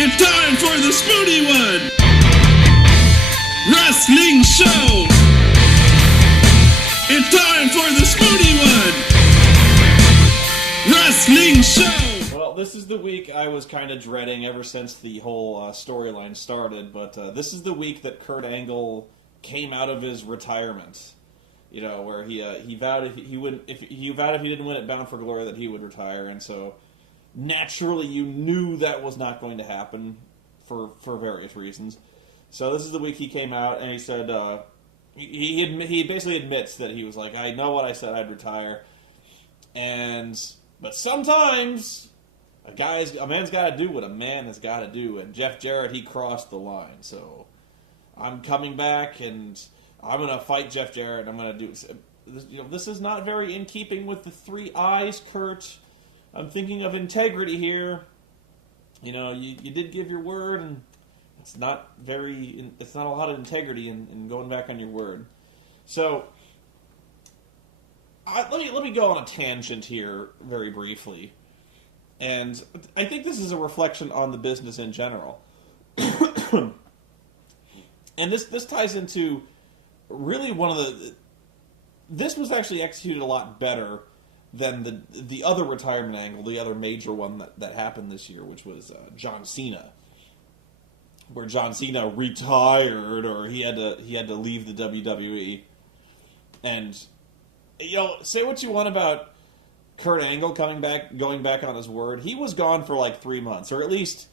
It's time for the Spoony One! Wrestling Show! It's time for the Spoony One! Wrestling Show! Well, this is the week I was kind of dreading ever since the whole storyline started, but this is the week that Kurt Angle came out of his retirement. You know, where he vowed if he didn't win at Bound for Glory that he would retire, and so naturally you knew that was not going to happen for various reasons. So this is the week he came out and he said he basically admits that he was like, I know what I said, I'd retire, but sometimes a man's got to do what a man has got to do, and Jeff Jarrett, he crossed the line. So I'm coming back and I'm going to fight Jeff Jarrett, and I'm going to do it. This is not very in keeping with the 3 eyes, Kurt. I'm thinking of integrity here. You know, you did give your word, and it's not a lot of integrity in going back on your word. So let me go on a tangent here very briefly. And I think this is a reflection on the business in general. And this ties into really this was actually executed a lot better than the other retirement angle, the other major one that happened this year, which was John Cena, where John Cena retired, or he had to leave the WWE. And say what you want about Kurt Angle going back on his word. He was gone for like 3 months, or at least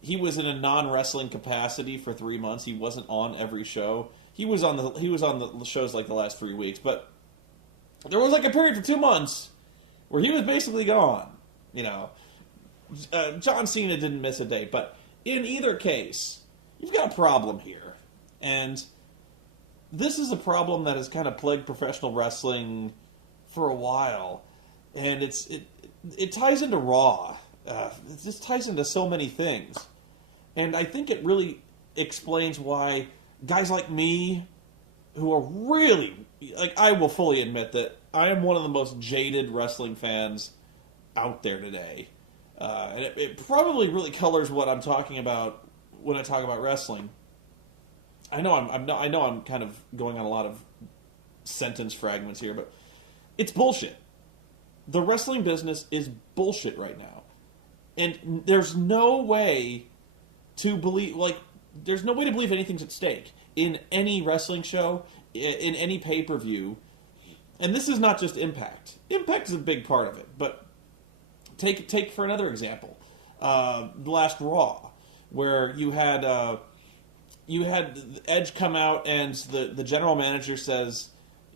he was in a non-wrestling capacity for 3 months. He wasn't on every show. He was on the shows like the last 3 weeks, but there was like a period for 2 months where he was basically gone. John Cena didn't miss a day, but in either case, you've got a problem here, and this is a problem that has kind of plagued professional wrestling for a while, and it ties into Raw. This ties into so many things, and I think it really explains why guys like me, who are really, I will fully admit that I am one of the most jaded wrestling fans out there today. And it probably really colors what I'm talking about when I talk about wrestling. I know I'm kind of going on a lot of sentence fragments here, but it's bullshit. The wrestling business is bullshit right now. And there's no way to believe, anything's at stake in any wrestling show, in any pay-per-view. And this is not just Impact. Impact is a big part of it, but take for another example, the last Raw, where you had Edge come out and the general manager says,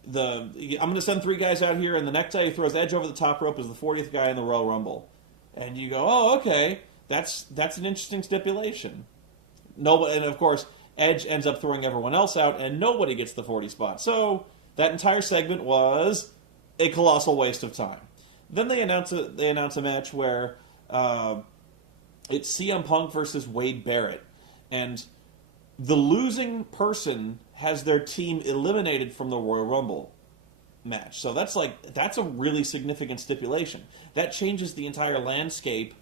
I'm going to send 3 guys out here, and the next guy who throws Edge over the top rope is the 40th guy in the Royal Rumble. And you go, oh, okay, that's an interesting stipulation. And of course, Edge ends up throwing everyone else out, and nobody gets the 40 spot. So that entire segment was a colossal waste of time. Then they announce a match where it's CM Punk versus Wade Barrett, and the losing person has their team eliminated from the Royal Rumble match. So that's a really significant stipulation. That changes the entire landscape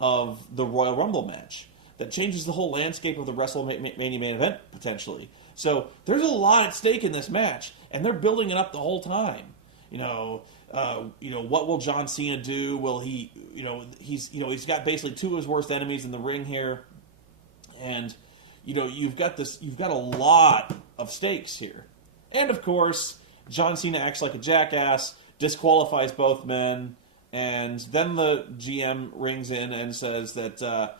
of the Royal Rumble match. That changes the whole landscape of the WrestleMania main event, potentially. So there's a lot at stake in this match, and they're building it up the whole time. What will John Cena do? Will he, he's got basically 2 of his worst enemies in the ring here, and you've got a lot of stakes here. And of course, John Cena acts like a jackass, disqualifies both men, and then the GM rings in and says that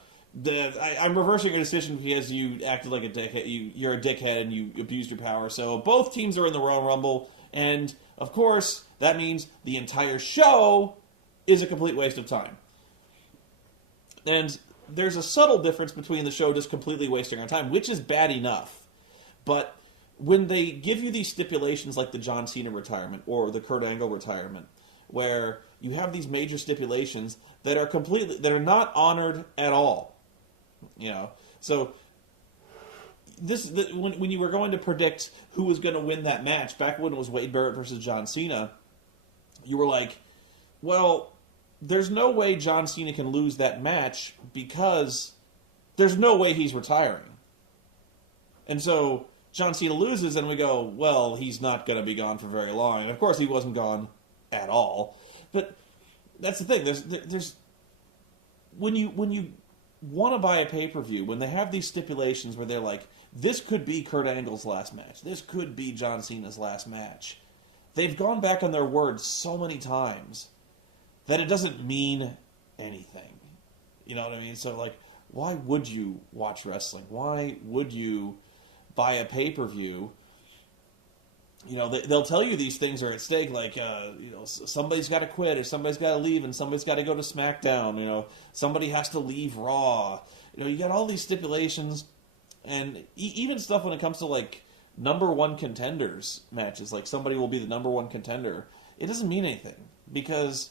I'm reversing your decision because you acted like a dickhead. You're a dickhead and you abused your power. So both teams are in the Royal Rumble, and of course that means the entire show is a complete waste of time. And there's a subtle difference between the show just completely wasting our time, which is bad enough. But when they give you these stipulations like the John Cena retirement or the Kurt Angle retirement, where you have these major stipulations that are not honored at all. So when you were going to predict who was going to win that match, back when it was Wade Barrett versus John Cena, you were like, well, there's no way John Cena can lose that match because there's no way he's retiring. And so John Cena loses, and we go, well, he's not going to be gone for very long. And of course, he wasn't gone at all. But that's the thing. There's when you want to buy a pay-per-view, when they have these stipulations where they're like, this could be Kurt Angle's last match, this could be John Cena's last match, they've gone back on their word so many times that it doesn't mean anything. You know what I mean? So, like, why would you watch wrestling? Why would you buy a pay-per-view? You know, they'll tell you these things are at stake, like, somebody's got to quit, or somebody's got to leave, and somebody's got to go to SmackDown, somebody has to leave Raw. You got all these stipulations, and even stuff when it comes to, like, number one contenders matches, like somebody will be the number one contender. It doesn't mean anything, because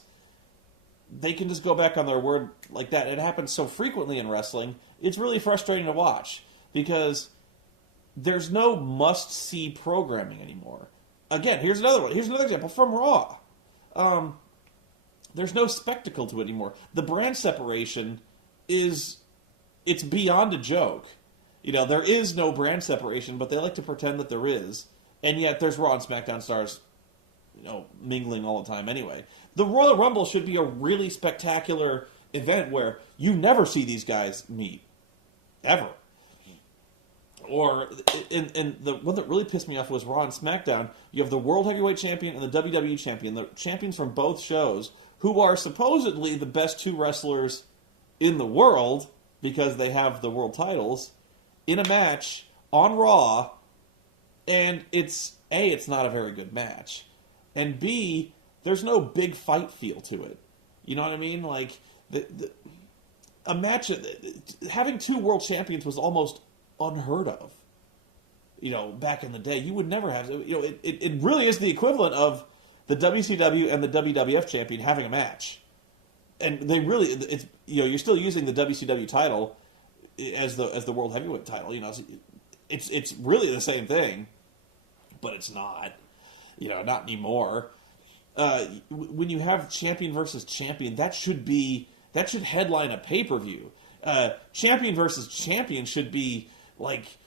they can just go back on their word like that. It happens so frequently in wrestling, it's really frustrating to watch, because there's no must-see programming anymore. Again, here's another one. Here's another example from Raw. There's no spectacle to it anymore. The brand separation it's beyond a joke. There is no brand separation, but they like to pretend that there is. And yet there's Raw and SmackDown stars, mingling all the time anyway. The Royal Rumble should be a really spectacular event where you never see these guys meet. Ever. Or, and the one that really pissed me off was Raw and SmackDown. You have the World Heavyweight Champion and the WWE Champion, the champions from both shows, who are supposedly the best two wrestlers in the world, because they have the world titles, in a match on Raw, and it's not a very good match. And B, there's no big fight feel to it. You know what I mean? Like, a match, having two world champions was almost unheard of. Back in the day, you would never have. It really is the equivalent of the WCW and the WWF champion having a match, and they really, it's you're still using the WCW title as the world heavyweight title. It's really the same thing, but it's not. Not anymore. When you have champion versus champion, that should headline a pay-per-view. Champion versus champion should be like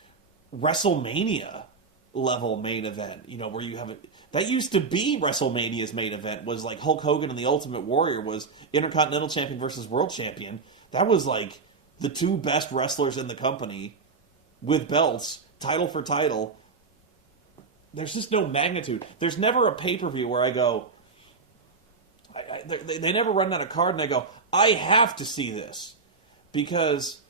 WrestleMania level main event, where you have it. That used to be WrestleMania's main event, was like Hulk Hogan and the Ultimate Warrior was Intercontinental Champion versus World Champion. That was like the two best wrestlers in the company with belts, title for title. There's just no magnitude. There's never a pay-per-view where I go, they never run down a card and I go, I have to see this, because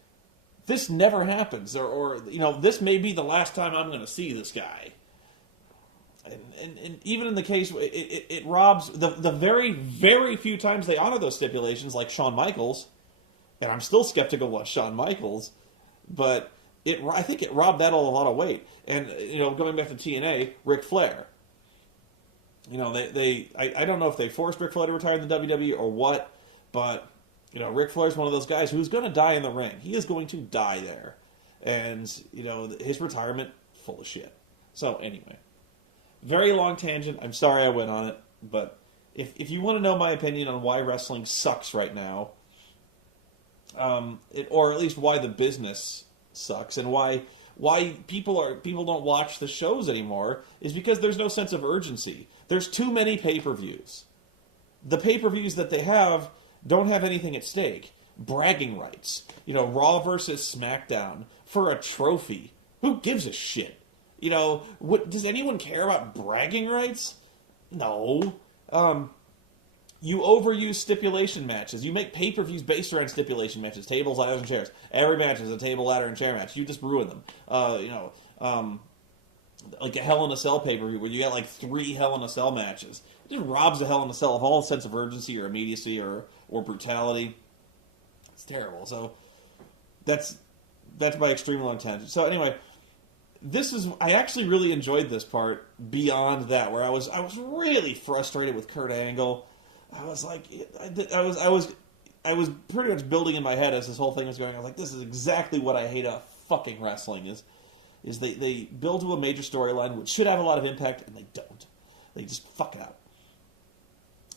this never happens, or this may be the last time I'm going to see this guy. And even in the case, it robs the very, very few times they honor those stipulations, like Shawn Michaels, and I'm still skeptical of Shawn Michaels, but I think it robbed that a lot of weight. And going back to TNA, Ric Flair. I don't know if they forced Ric Flair to retire in the WWE or what, but Ric Flair's one of those guys who's going to die in the ring. He is going to die there. And, his retirement, full of shit. So, anyway. Very long tangent. I'm sorry I went on it. But if you want to know my opinion on why wrestling sucks right now, or at least why the business sucks, and why people don't watch the shows anymore, is because there's no sense of urgency. There's too many pay-per-views. The pay-per-views that they have don't have anything at stake. Bragging rights. Raw versus SmackDown for a trophy. Who gives a shit? Does anyone care about bragging rights? No. You overuse stipulation matches. You make pay-per-views based around stipulation matches. Tables, ladders, and chairs. Every match is a table, ladder, and chair match. You just ruin them. Like a Hell in a Cell pay-per-view where you got like 3 Hell in a Cell matches. It just robs a Hell in a Cell of all sense of urgency or immediacy or brutality. It's terrible. So that's my extreme long tangent. So anyway, I actually really enjoyed this part beyond that, where I was really frustrated with Kurt Angle. I was like, I was pretty much building in my head as this whole thing was going. I was like, this is exactly what I hate about fucking wrestling is they build to a major storyline which should have a lot of impact, and they don't. They just fuck it up.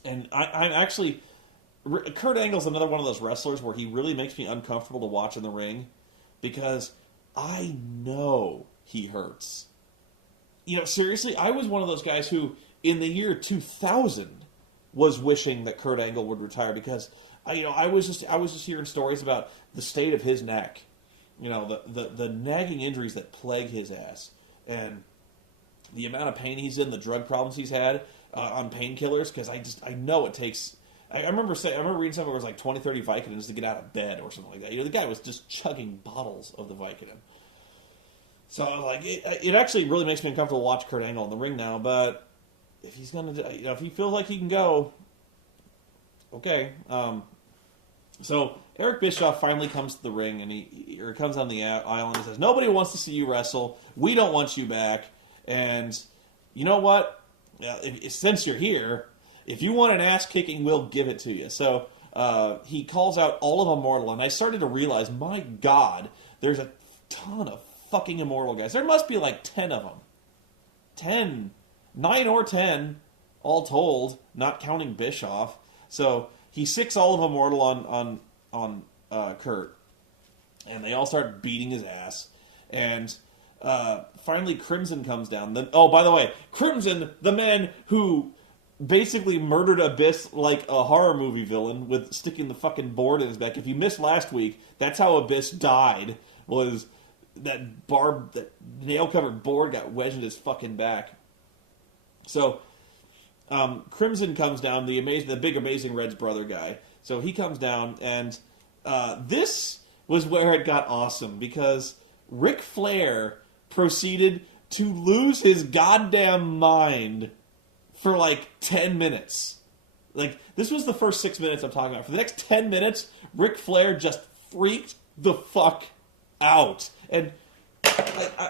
And I'm actually, Kurt Angle's another one of those wrestlers where he really makes me uncomfortable to watch in the ring, because I know he hurts. Seriously, I was one of those guys who, in the year 2000, was wishing that Kurt Angle would retire because, I was just hearing stories about the state of his neck, the nagging injuries that plague his ass, and the amount of pain he's in, the drug problems he's had on painkillers. Because I know it takes. I remember reading something where it was like 20, 30 Vicodins to get out of bed or something like that. The guy was just chugging bottles of the Vicodin. So like it actually really makes me uncomfortable to watch Kurt Angle in the ring now. But if he's gonna, if he feels like he can go, okay. So Eric Bischoff finally comes to the ring and he comes on the island and says, "Nobody wants to see you wrestle. We don't want you back. And you know what? Since you're here, if you want an ass kicking, we'll give it to you." So he calls out all of Immortal, and I started to realize, my God, there's a ton of fucking Immortal guys. There must be like 10 of them. 9 or 10, all told, not counting Bischoff. So he sicks all of Immortal on Kurt, and they all start beating his ass. And finally, Crimson comes down. By the way, Crimson, the man who basically murdered Abyss like a horror movie villain with sticking the fucking board in his back. If you missed last week, that's how Abyss died, was that nail-covered board got wedged in his fucking back. So, Crimson comes down, the big Amazing Red's brother guy. So he comes down, and this was where it got awesome, because Ric Flair proceeded to lose his goddamn mind for like 10 minutes. Like, this was the first 6 minutes I'm talking about. For the next 10 minutes, Ric Flair just freaked the fuck out. And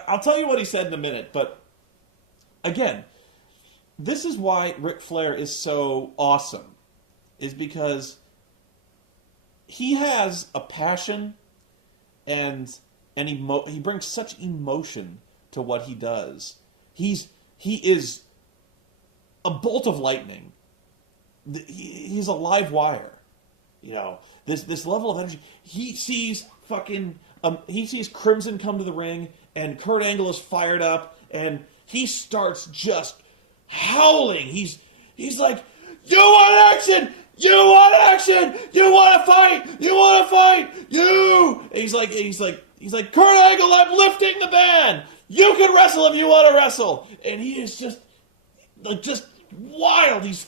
I'll tell you what he said in a minute, but again, this is why Ric Flair is so awesome, is because he has a passion and he brings such emotion to what he does. He is a bolt of lightning. He's a live wire. This level of energy. He sees Crimson come to the ring, and Kurt Angle is fired up, and he starts just howling. He's like, "You want action? You want action? You want to fight? You want to fight? You!" And he's like, "Kurt Angle, I'm lifting the ban. You can wrestle if you want to wrestle." And he is just wild. He's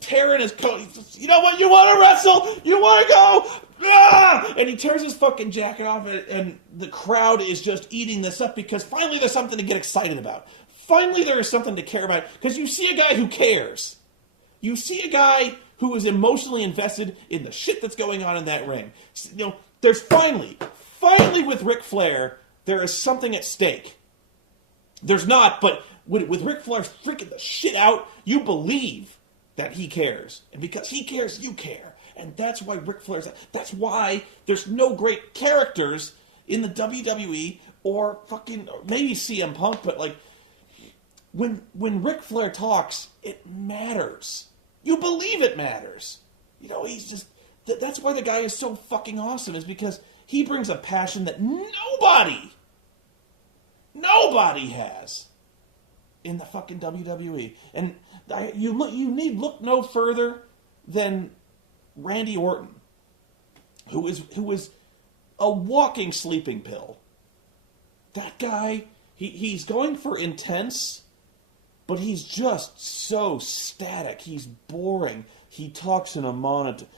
tearing his coat. "You know what? You want to wrestle? You want to go?" Ah! And he tears his fucking jacket off, and the crowd is just eating this up, because finally there's something to get excited about. Finally there is something to care about, because you see a guy who cares. You see a guy who is emotionally invested in the shit that's going on in that ring. There's finally with Ric Flair, there is something at stake. There's not, but with Ric Flair freaking the shit out, you believe that he cares. And because he cares, you care. And that's why that's why there's no great characters in the WWE or maybe CM Punk, but like, when Ric Flair talks, it matters. You believe it matters. He's just, that's why the guy is so fucking awesome, is because he brings a passion that nobody has in the fucking WWE. And you need look no further than Randy Orton, who is a walking sleeping pill. That guy, he's going for intense, but he's just so static. He's boring. He talks in a monotone.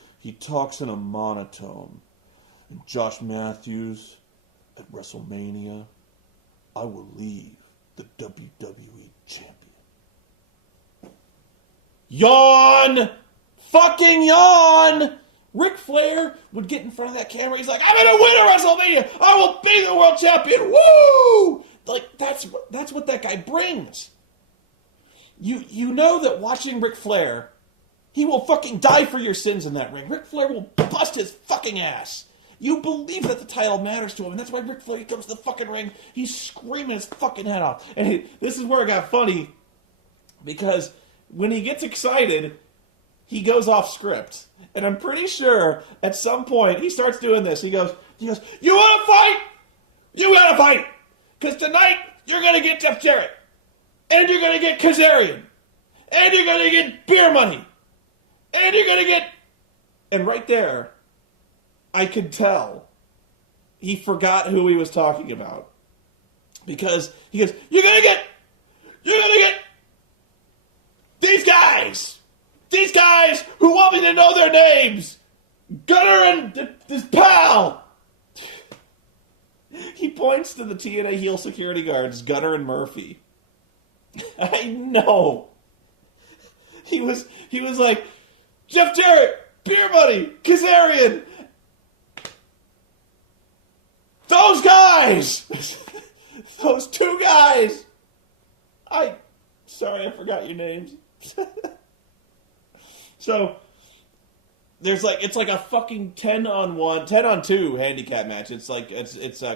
And Josh Matthews, at WrestleMania, I will leave the WWE champion. Yawn! Fucking yawn! Ric Flair would get in front of that camera. He's like, "I'm going to win at WrestleMania. I will be the world champion. Woo!" Like, that's what that guy brings. You know that watching Ric Flair, he will fucking die for your sins in that ring. Ric Flair will bust his fucking ass. You believe that the title matters to him, and that's why Ric Flair comes to the fucking ring. He's screaming his fucking head off. And this is where it got funny, because when he gets excited, he goes off script. And I'm pretty sure at some point he starts doing this. He goes, "You want to fight? You gotta fight! Because tonight, you're gonna get Jeff Jarrett. And you're gonna get Kazarian. And you're gonna get beer money. And you're gonna get... And right there, I could tell he forgot who he was talking about. Because he goes, you're gonna get these guys who want me to know their names. Gunner and his pal. He points to the TNA heel security guards, Gunner and Murphy. I know. He was like, Jeff Jarrett, Beer Money, Kazarian. Those guys! Those two guys! Sorry, I forgot your names. So, it's like a fucking 10 on 2 handicap match. It's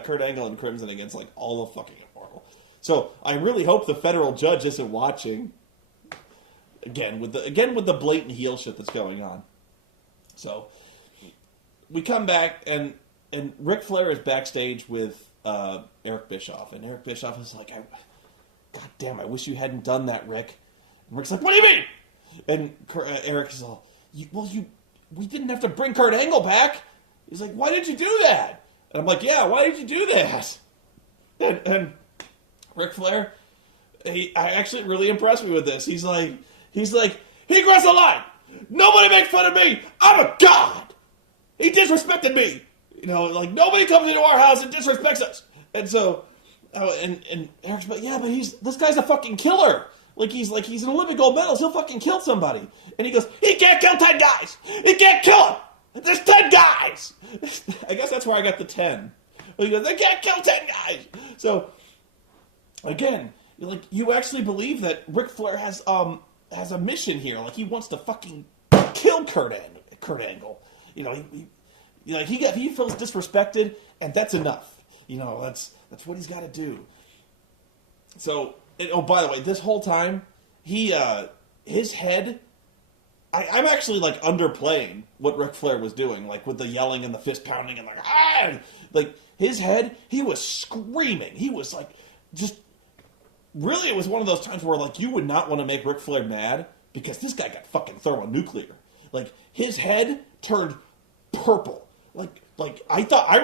Kurt Angle and Crimson against like all the fucking Immortal. So I really hope the federal judge isn't watching. Again with the blatant heel shit that's going on. So we come back and Ric Flair is backstage with Eric Bischoff, and Eric Bischoff is like, God damn, I wish you hadn't done that, Rick. And Rick's like, what do you mean? And Eric is all, we didn't have to bring Kurt Angle back. He's like, why did you do that? And I'm like, yeah, why did you do that? And Ric Flair, I actually really impressed me with this. He's like, he crossed the line. Nobody make fun of me. I'm a god. He disrespected me. Like nobody comes into our house and disrespects us. And so, and Eric's like, yeah, but this guy's a fucking killer. He's an Olympic gold medalist. He'll fucking kill somebody. And he goes, he can't kill 10 guys. He can't kill him. There's 10 guys. I guess that's where I got the 10. He goes, they can't kill 10 guys. So, again, you actually believe that Ric Flair has a mission here. Like, he wants to fucking kill Kurt Angle. He feels disrespected, and that's enough. That's what he's got to do. So, by the way, this whole time, his head, I'm actually, underplaying what Ric Flair was doing, with the yelling and the fist pounding and, ah! His head, he was screaming. He was, really, it was one of those times where, you would not want to make Ric Flair mad because this guy got fucking thermonuclear. His head turned purple. I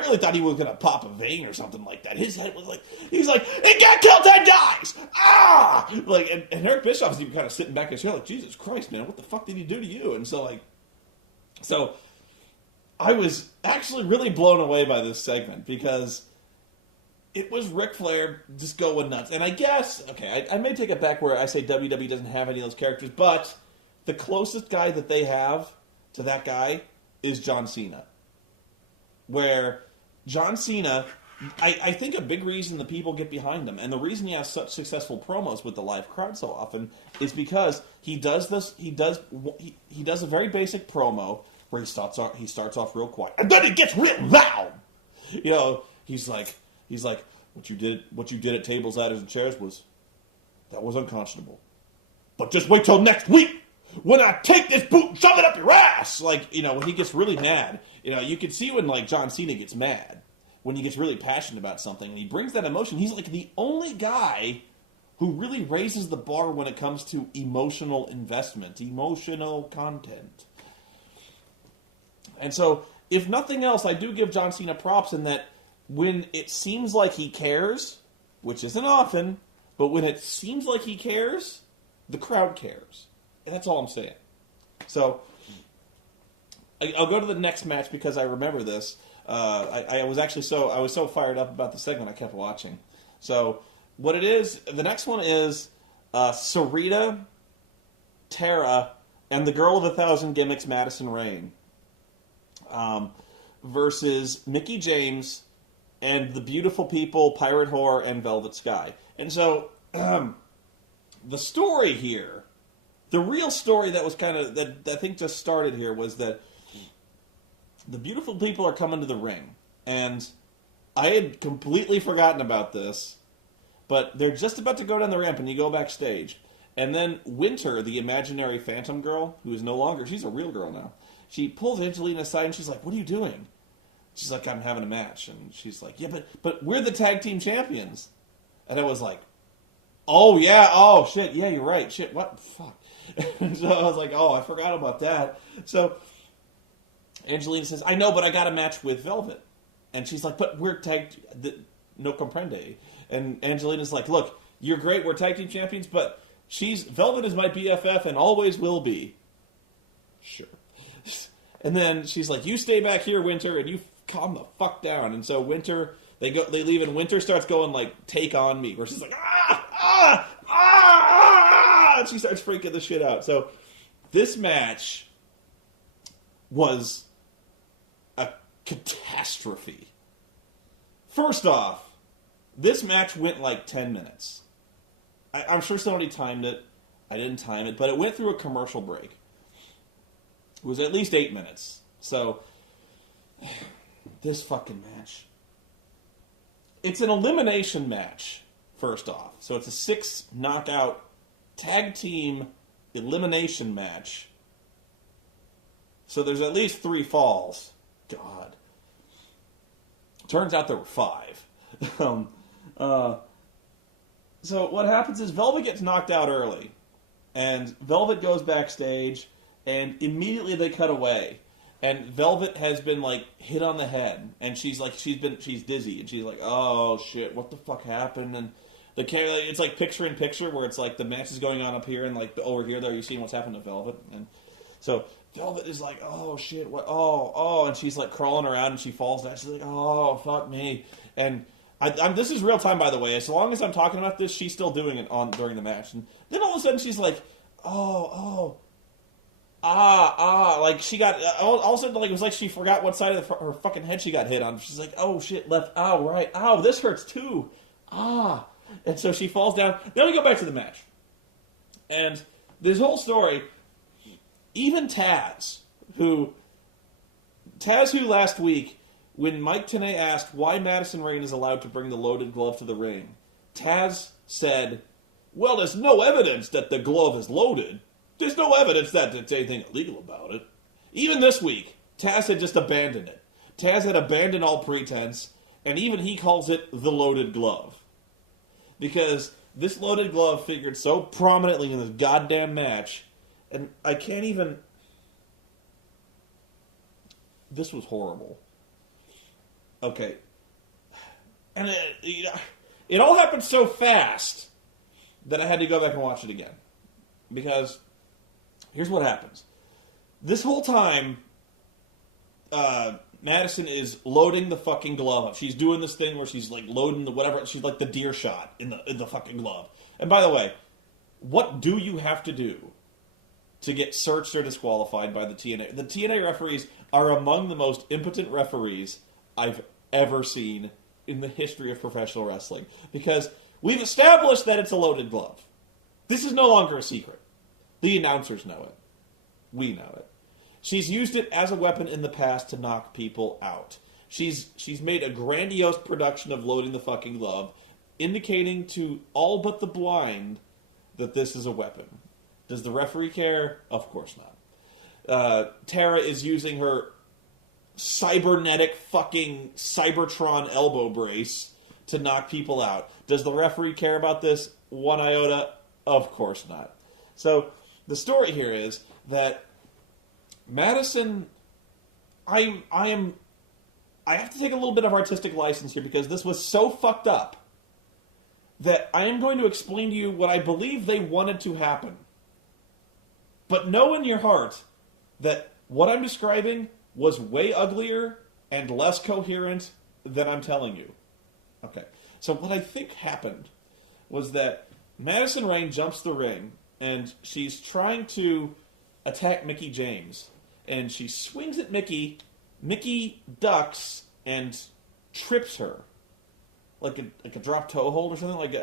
really thought he was going to pop a vein or something like that. His head was he's like, it can't kill 10 guys! Ah! And Eric Bischoff's even kind of sitting back in his chair Jesus Christ, man, what the fuck did he do to you? And so I was actually really blown away by this segment because it was Ric Flair just going nuts. And I guess, I may take it back where I say WWE doesn't have any of those characters, but the closest guy that they have to that guy is John Cena. Where John Cena, I think a big reason the people get behind him, and the reason he has such successful promos with the live crowd so often, is because he does a very basic promo where he starts off real quiet, and then it gets real loud. He's like, what you did at tables, ladders, and chairs was unconscionable. But just wait till next week when I take this boot and shove it up your ass. When he gets really mad, you can see when John Cena gets mad, when he gets really passionate about something, and he brings that emotion. He's the only guy who really raises the bar when it comes to emotional investment, emotional content. And so, if nothing else, I do give John Cena props in that when it seems like he cares, which isn't often, but when it seems like he cares, the crowd cares. And that's all I'm saying. So, I'll go to the next match because I remember this. I was so fired up about the segment I kept watching. So, what it is, the next one is Sarita, Tara, and the girl of 1,000 gimmicks, Madison Rayne, versus Mickie James and the beautiful people, Pirate Whore and Velvet Sky. And so, the story here, the real story that was that I think just started here was that the beautiful people are coming to the ring. And I had completely forgotten about this, but they're just about to go down the ramp and you go backstage. And then Winter, the imaginary phantom girl, who is no longer, she's a real girl now, she pulls Angelina aside and she's like, what are you doing? She's like, I'm having a match. And she's like, yeah, but we're the tag team champions. And I was like, oh, yeah, oh, shit, yeah, you're right. Shit, what? Fuck. And so I was like, oh, I forgot about that. So Angelina says, I know, but I got a match with Velvet. And she's like, but we're no comprende. And Angelina's like, look, you're great, we're tag team champions, but Velvet is my BFF and always will be. Sure. And then she's like, you stay back here, Winter, and you calm the fuck down. And so Winter, they leave, and Winter starts going like, take on me, where she's like, and she starts freaking the shit out. So this match was a catastrophe. First off, this match went like 10 minutes. I'm sure somebody timed it. I didn't time it, but it went through a commercial break. It was at least 8 minutes. So, this fucking match. It's an elimination match, first off. So it's a 6 knockout tag team elimination match. So there's at least 3 falls. God. Turns out there were 5. So what happens is Velvet gets knocked out early. And Velvet goes backstage, and immediately they cut away. And Velvet has been, like, hit on the head. And she's dizzy. And she's like, oh, shit, what the fuck happened? And the camera, it's like picture-in-picture, where it's like the match is going on up here, and, like, over here, though, you're seeing what's happened to Velvet. And so Velvet is like, oh, shit, what, oh, and she's, like, crawling around, and she falls down. She's like, oh, fuck me. And this is real time, by the way. As long as I'm talking about this, she's still doing it during the match. And then all of a sudden, she's like, like she got all of a sudden, like it was like she forgot what side of her fucking head she got hit on. She's like, oh shit, left, ow, right, ow, this hurts too, and so she falls down. Then we go back to the match, and this whole story, even Taz, who last week, when Mike Tenay asked why Madison Rayne is allowed to bring the loaded glove to the ring, Taz said, well, there's no evidence that the glove is loaded. There's no evidence that there's anything illegal about it. Even this week, Taz had just abandoned it. Taz had abandoned all pretense, and even he calls it the loaded glove. Because this loaded glove figured so prominently in this goddamn match, and I can't even... This was horrible. Okay. And it all happened so fast that I had to go back and watch it again. Because here's what happens. This whole time, Madison is loading the fucking glove up. She's doing this thing where she's like loading the whatever. She's like the deer shot in the fucking glove. And by the way, what do you have to do to get searched or disqualified by the TNA? The TNA referees are among the most impotent referees I've ever seen in the history of professional wrestling. Because we've established that it's a loaded glove. This is no longer a secret. The announcers know it. We know it. She's used it as a weapon in the past to knock people out. She's made a grandiose production of loading the fucking glove, indicating to all but the blind that this is a weapon. Does the referee care? Of course not. Tara is using her cybernetic fucking Cybertron elbow brace to knock people out. Does the referee care about this? One iota? Of course not. So the story here is that Madison, I have to take a little bit of artistic license here because this was so fucked up that I am going to explain to you what I believe they wanted to happen. But know in your heart that what I'm describing was way uglier and less coherent than I'm telling you. Okay, so what I think happened was that Madison Rayne jumps the ring, and she's trying to attack Mickie James. And she swings at Mickie. Mickie ducks and trips her. Like a drop toe hold or something? Like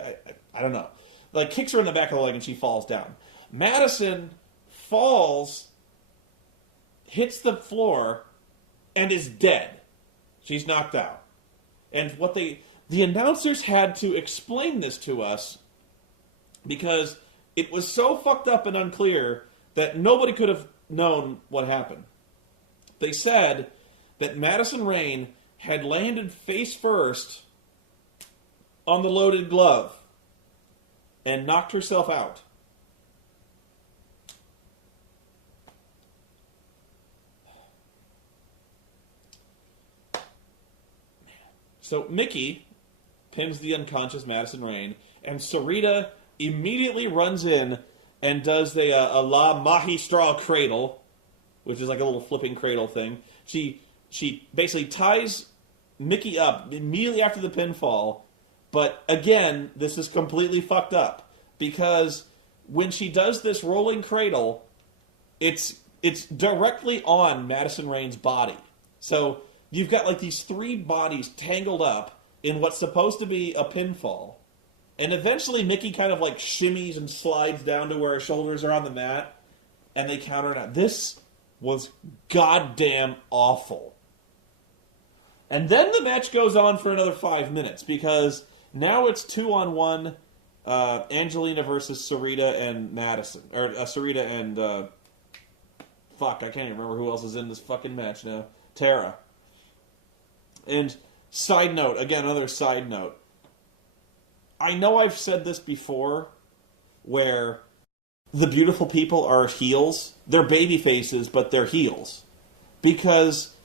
I don't know. Like kicks her in the back of the leg and she falls down. Madison falls, hits the floor, and is dead. She's knocked out. And what the announcers had to explain this to us because it was so fucked up and unclear that nobody could have known what happened. They said that Madison Rayne had landed face first on the loaded glove and knocked herself out. So Mickey pins the unconscious Madison Rayne, and Sarita immediately runs in and does a La Magistral cradle, which is like a little flipping cradle thing. She basically ties Mickey up immediately after the pinfall, but again, this is completely fucked up, because when she does this rolling cradle, it's directly on Madison Rayne's body. So you've got like these three bodies tangled up in what's supposed to be a pinfall. And eventually Mickey kind of like shimmies and slides down to where her shoulders are on the mat, and they counter it out. This was goddamn awful. And then the match goes on for another 5 minutes, because now it's 2-on-1, Angelina versus Sarita and Madison. Or Sarita and, fuck, I can't even remember who else is in this fucking match now. Tara. And side note, again, another side note. I know I've said this before, where the beautiful people are heels. They're baby faces, but they're heels. Because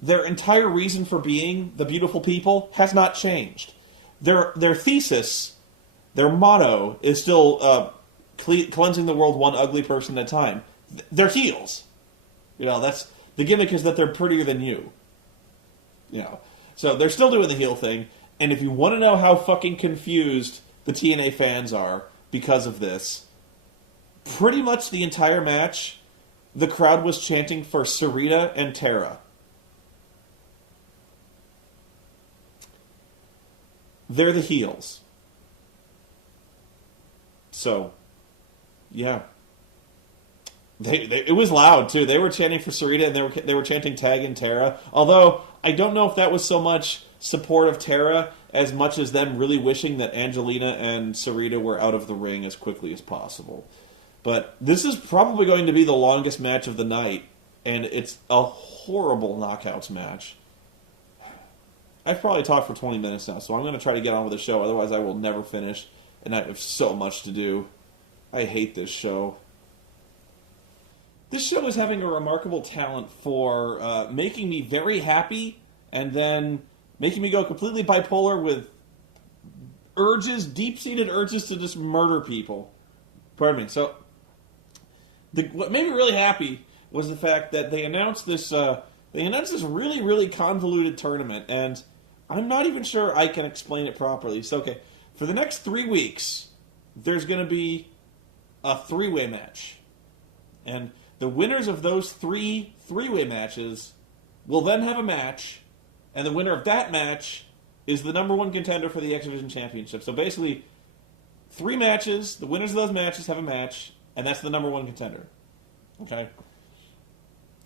their entire reason for being the beautiful people has not changed. Their thesis, their motto, is still cleansing the world one ugly person at a time. They're heels. You know, that's the gimmick, is that they're prettier than you. You know, so they're still doing the heel thing. And if you want to know how fucking confused the TNA fans are because of this, pretty much the entire match, the crowd was chanting for Sarita and Tara. They're the heels. So, yeah. It was loud, too. They were chanting for Sarita, and they were chanting Tag and Tara. Although, I don't know if that was so much support of Tara as much as them really wishing that Angelina and Sarita were out of the ring as quickly as possible. But this is probably going to be the longest match of the night, and it's a horrible knockouts match. I've probably talked for 20 minutes now, so I'm going to try to get on with the show, otherwise I will never finish, and I have so much to do. I hate this show. This show is having a remarkable talent for making me very happy, and then making me go completely bipolar with urges, deep-seated urges to just murder people. Pardon me. So, what made me really happy was the fact that they announced this. They announced this really, really convoluted tournament, and I'm not even sure I can explain it properly. So, okay, for the next 3 weeks, there's going to be a three-way match, and the winners of those three-way matches will then have a match, and the winner of that match is the number one contender for the X Division Championship. So basically, 3 matches, the winners of those matches have a match, and that's the number one contender. Okay?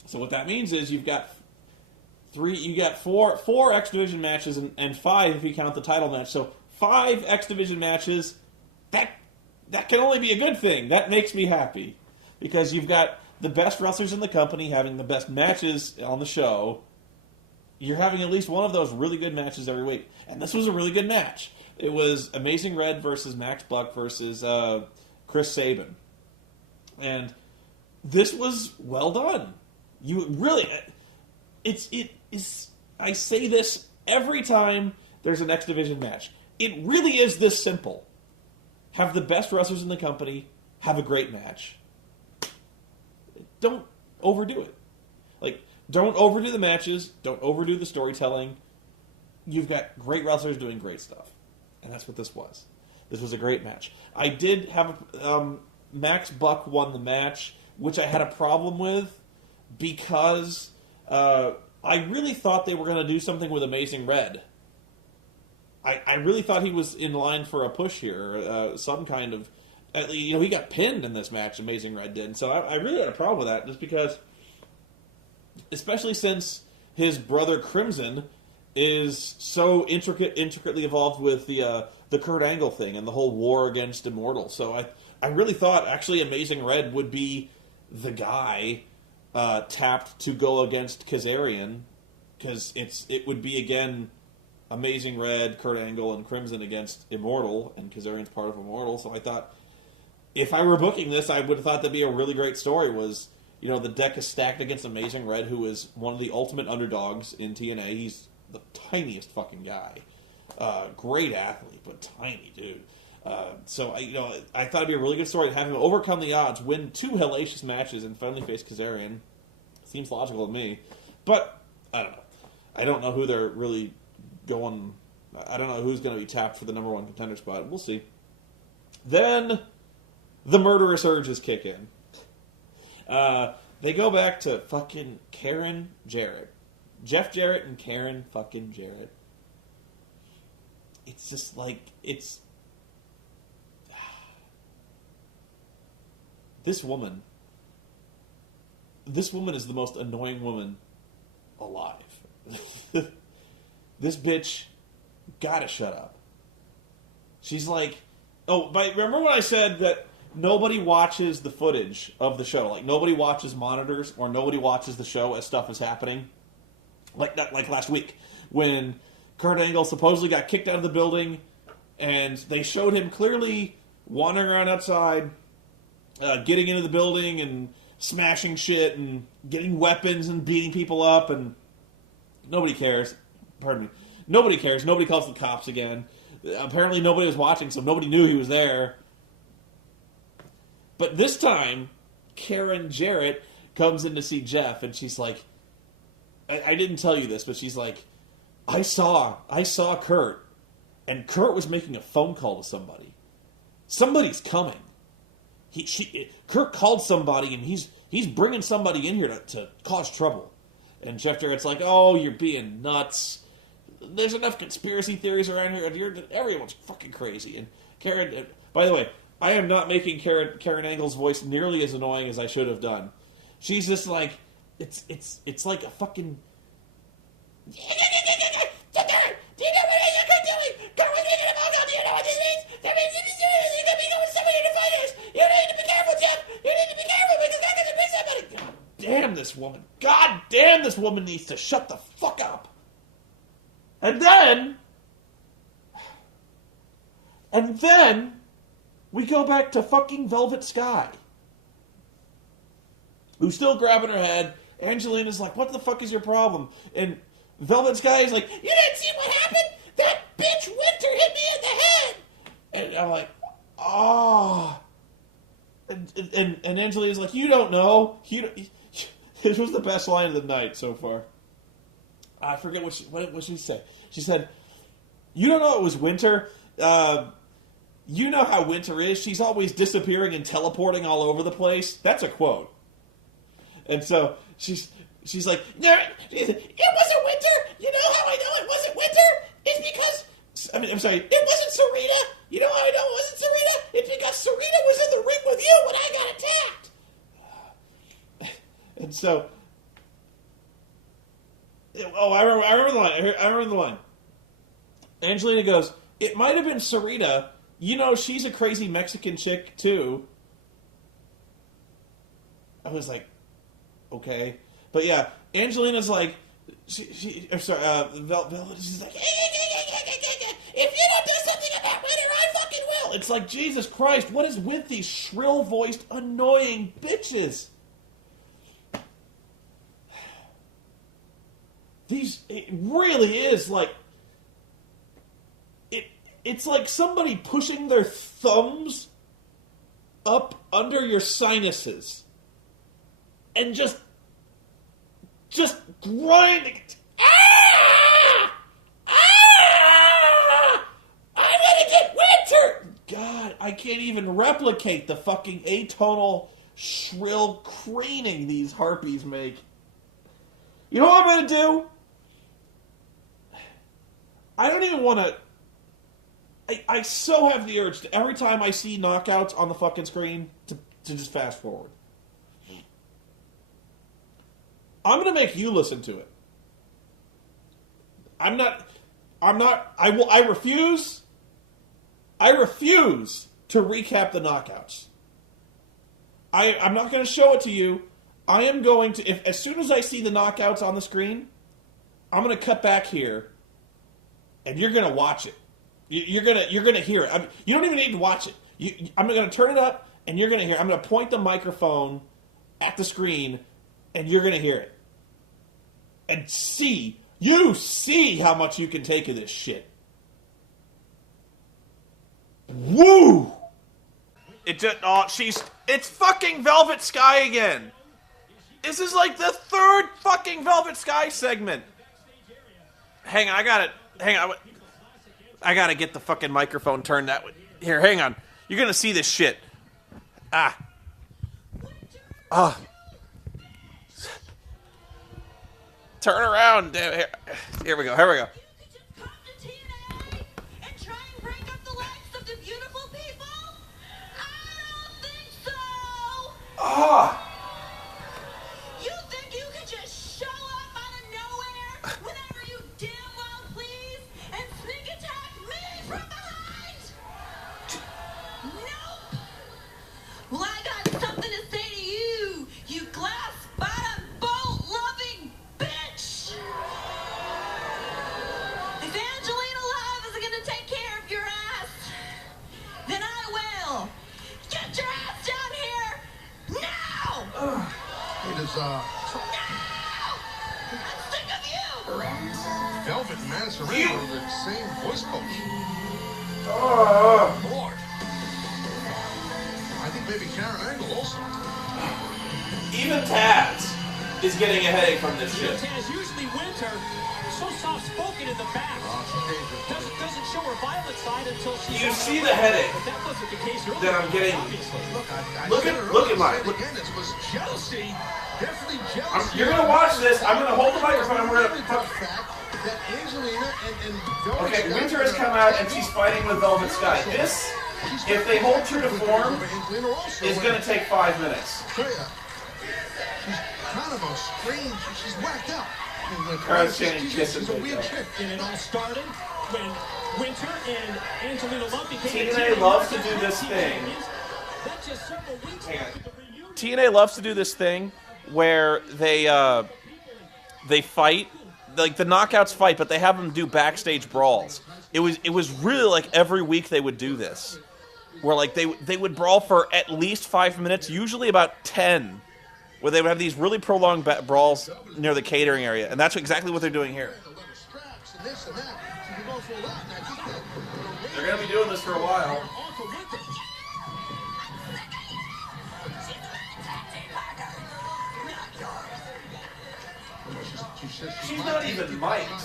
So what that means is you've got four X Division matches, and 5 if you count the title match. So 5 X Division matches, that can only be a good thing. That makes me happy. Because you've got the best wrestlers in the company having the best matches on the show. You're having at least one of those really good matches every week. And this was a really good match. It was Amazing Red versus Max Buck versus Chris Sabin. And this was well done. You really... It is... I say this every time there's an X Division match. It really is this simple. Have the best wrestlers in the company, have a great match. Don't overdo it. Like, don't overdo the matches. Don't overdo the storytelling. You've got great wrestlers doing great stuff. And that's what this was. This was a great match. I did have... Max Buck won the match, which I had a problem with because I really thought they were going to do something with Amazing Red. I really thought he was in line for a push here, some kind of... he got pinned in this match, Amazing Red did. So I really had a problem with that, just because... Especially since his brother Crimson is so intricately involved with the Kurt Angle thing and the whole war against Immortal. So I really thought, actually, Amazing Red would be the guy tapped to go against Kazarian. because it would be again Amazing Red, Kurt Angle, and Crimson against Immortal, and Kazarian's part of Immortal. So I thought, if I were booking this, I would have thought that'd be a really great story. Was, you know, the deck is stacked against Amazing Red, who is one of the ultimate underdogs in TNA. He's the tiniest fucking guy. Great athlete, but tiny dude. So I thought it'd be a really good story to have him overcome the odds, win 2 hellacious matches, and finally face Kazarian. Seems logical to me, but I don't know. I don't know who they're really going. I don't know who's going to be tapped for the number 1 contender spot. We'll see. Then the murderous urges kick in. They go back to fucking Karen Jarrett. Jeff Jarrett and Karen fucking Jarrett. It's just like, it's... This woman is the most annoying woman alive. This bitch gotta shut up. She's like... Oh, but remember when I said that nobody watches the footage of the show? Like, nobody watches monitors, or nobody watches the show as stuff is happening? Like last week, when Kurt Angle supposedly got kicked out of the building, and they showed him clearly wandering around outside, getting into the building and smashing shit and getting weapons and beating people up, and nobody cares. Pardon me. Nobody cares. Nobody calls the cops again. Apparently nobody was watching, so nobody knew he was there. But this time, Karen Jarrett comes in to see Jeff, and she's like, I didn't tell you this, but she's like, I saw Kurt, and Kurt was making a phone call to somebody. Somebody's coming. Kurt called somebody, and he's bringing somebody in here to cause trouble. And Jeff Jarrett's like, oh, you're being nuts. There's enough conspiracy theories around here. Everyone's fucking crazy. And Karen, by the way, I am not making Karen Angle's voice nearly as annoying as I should have done. She's just like, it's like a fucking... Do you know what you're doing? Go with me to the Mogo. Do you know what this means? That means you're going to be going somebody to fight us. You need to be careful, Jeff. You need to be careful because I'm going to be somebody. God damn this woman. God damn this woman needs to shut the fuck up. And then we go back to fucking Velvet Sky, who's still grabbing her head. Angelina's like, what the fuck is your problem? And Velvet Sky is like, you didn't see what happened? That bitch Winter hit me in the head! And I'm like, oh. And Angelina's like, you don't know. This was the best line of the night so far. I forget what she said. She said, you don't know it was Winter? You know how Winter is. She's always disappearing and teleporting all over the place. That's a quote. And so she's like, no, it wasn't Winter. You know how I know it wasn't Winter? It's because, I'm sorry, it wasn't Sarita. You know how I know it wasn't Sarita? It's because Sarita was in the ring with you when I got attacked. And so, oh, I remember the line. Angelina goes, it might have been Sarita. You know, she's a crazy Mexican chick, too. I was like, okay. But yeah, Angelina's like, she's like, if you don't do something about Winter, I fucking will. It's like, Jesus Christ, what is with these shrill-voiced, annoying bitches? It really is like, it's like somebody pushing their thumbs up under your sinuses and just grinding it. I'm gonna get Winter! God, I can't even replicate the fucking atonal, shrill craning these harpies make. You know what I'm gonna do? I don't even want to... I so have the urge to, every time I see knockouts on the fucking screen, to just fast forward. I'm going to make you listen to it. I refuse to recap the knockouts. I'm not going to show it to you. I am going to, as soon as I see the knockouts on the screen, I'm gonna cut back here, and you're gonna watch it. You're gonna hear it. You don't even need to watch it. I'm gonna turn it up, and you're gonna hear it. I'm gonna point the microphone at the screen, and you're gonna hear it. And see how much you can take of this shit. Woo! It's fucking Velvet Sky again. This is like the third fucking Velvet Sky segment. Hang on, I gotta get the fucking microphone turned that way. Here, hang on. You're gonna see this shit. Turn around. Here we go. You could just come to TNA and try and break up the lives of the beautiful people? I don't think so. You think you could just show up out of nowhere whenever you damn well please and sneak attack me from behind? Nope. Well, I got something to say to you, you glass bottom bolt loving bitch. If Angelina Love isn't gonna take care of your ass, then I will. Get your ass down here now. It is, Now! I'm sick of you. Velvet and Mansory are the same voice coach. Lord. I think maybe Karen Angle also. Even Taz is getting a headache from this shit. Taz, usually Winter, so soft-spoken in the back. Doesn't show her violent side until she's... You see the headache But that wasn't the case earlier, that I'm getting. obviously. Look at mine. Again, it was jealousy. Definitely jealousy. You're gonna watch this. I'm gonna hold the microphone and we're The gonna... fact that Angelina and Velvet Okay, Sky Winter has come out and she's fighting with Velvet Sky. This, if they hold true to form, is gonna take 5 minutes. She's kind of a strange. She's whacked out. Carl's getting kissed She's a weird chick. And it all started when Winter and Angelina Love became... TNA loves to do this thing. That's just several weeks Hang on. after the reunion. TNA loves to do this thing where they fight, like the knockouts fight, but they have them do backstage brawls. It was really like every week they would do this, where like they would brawl for at least 5 minutes, usually about 10, where they would have these really prolonged brawls near the catering area, and that's exactly what they're doing here. They're gonna be doing this for a while. She's not even mic'd. I'm